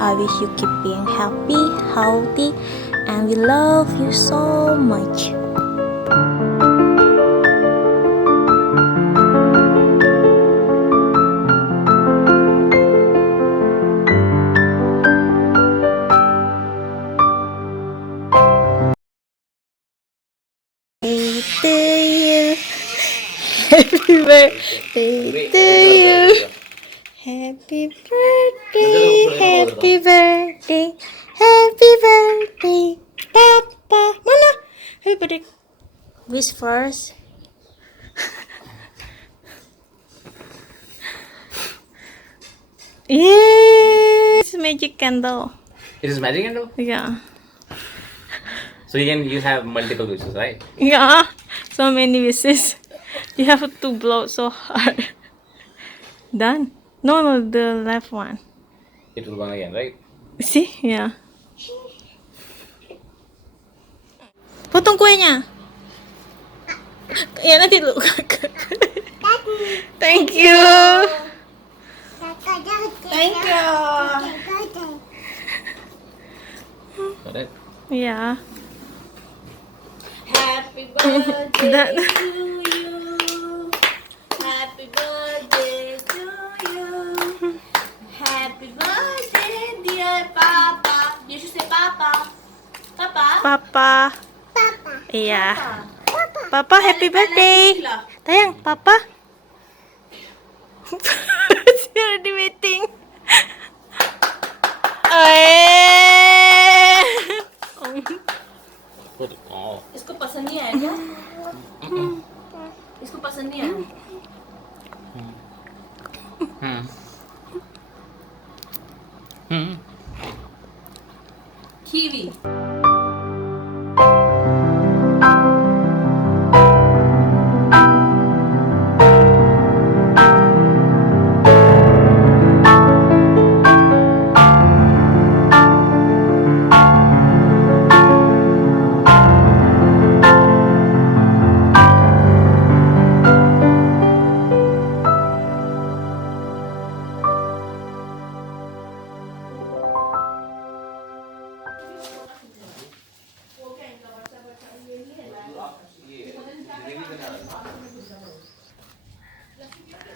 I wish you keep being happy, healthy, and we love you so much. Birthday to you. Happy birthday to you. Happy birthday, happy birthday, happy birthday, Papa. Mana? Happy birthday. Wish first. Yes, magic candle. It is magic candle? Yeah. So you have multiple wishes, right? Yeah. So many wishes. You have to blow so hard. Done. No, the left one. It will burn again, right? See? Yeah. Potong kuenya. Ya nanti dulu. Thank you. Thank you. Got it? Yeah. Happy birthday That- to you. Happy birthday to you. Happy birthday, dear Papa. You should say Papa. Papa. Papa. Iya. Papa, happy birthday. Tayang, Papa. She already waiting. Oh. इसको पसंद नहीं आया क्या? इसको पसंद नहीं आया? Hmm. Hmm. Kiwi.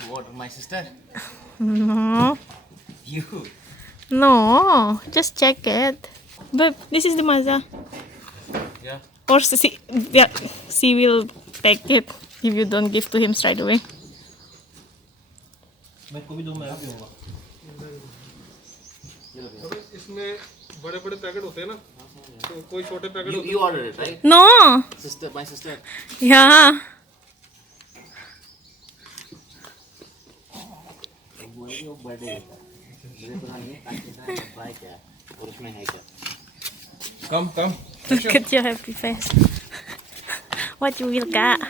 What, my sister? No. You. No. Just check it. But this is the Mazda. Yeah. Or she will take it if you don't give to him straight away. इसमें बड़े बड़े packet होते हैं ना तो कोई छोटे packet You ordered it, right? No. Sister, my sister. Yeah. Come come Look at your happy face. What you will get?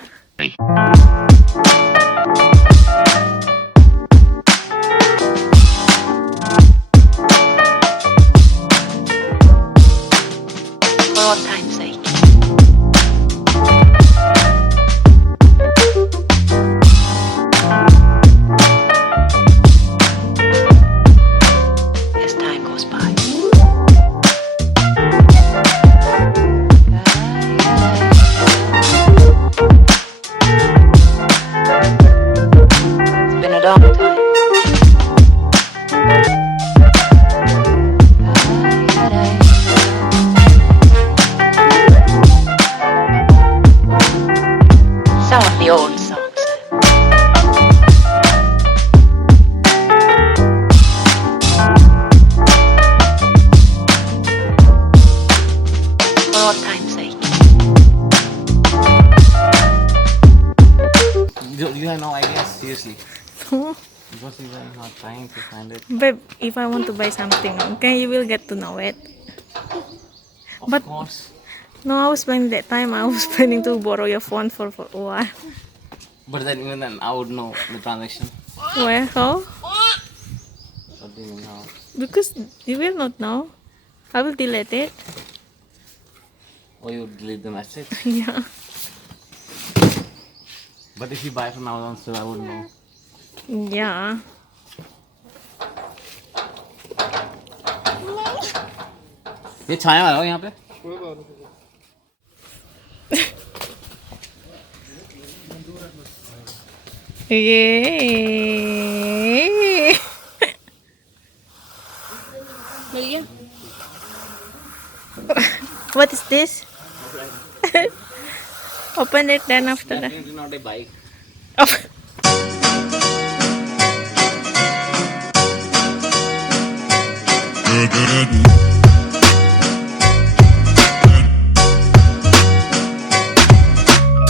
For all time's sake. As time goes by. It's been a long time. Some of the old songs. For all time's sake. You have no idea, seriously. No. Because you are not trying to find it. Babe, if I want to buy something, okay, you will get to know it. Of But- course. No, I was planning that time. I was planning to borrow your phone for a while. But then even then I would know the transaction. Where? How? What do you mean how? Because you will not know. I will delete it. Or you would delete the message. Yeah. But if you buy from Amazon still I would know. Yeah. ये छाया वाला हो यहाँ पे. कोई बात नहीं. Yay! मिल गया? What is this? Open it then after that. It's not a bike. Oh.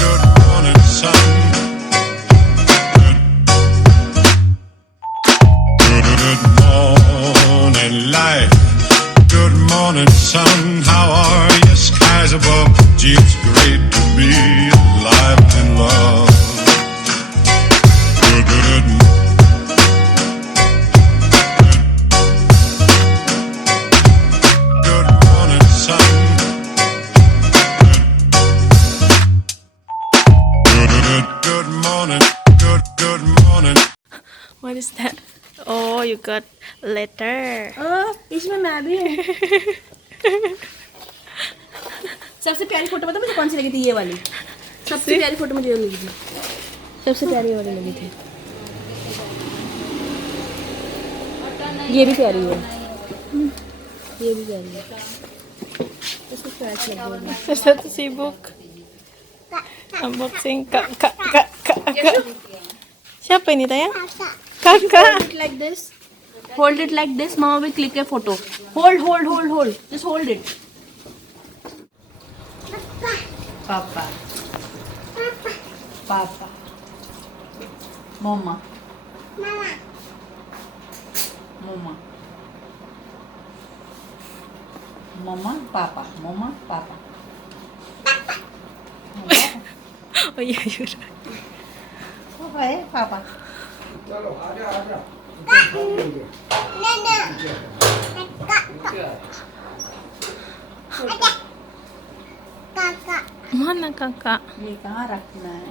Good morning, sun. Good morning, light. Good morning, sun. How are you? Skies above. Gee, it's great to be alive and love. Good Good morning, sun. Good morning. Good morning. What is that? Oh, you got letter. इसमें मैं भी हूँ. सबसे प्यारी photo पता मुझे कौन सी लगी थी? ये वाली. सबसे प्यारी फोटो मुझे ये लगी थी. सबसे प्यारी ये वाली लगी थी. ये भी प्यारी है. ये भी प्यारी है. इसको क्रैच लग रही है. Is that the book? Unboxing. Kak. Siapa ini Taya? Kakak. Hold it like this. Hold it like this. Mama will click a photo. Hold. Just hold it. Papa. Papa. Mama. Mama. Mama, Papa. Mama, Papa. Oh iya, you're right. Papa ya, Papa. Mana kakak? ये कहाँ रखना है?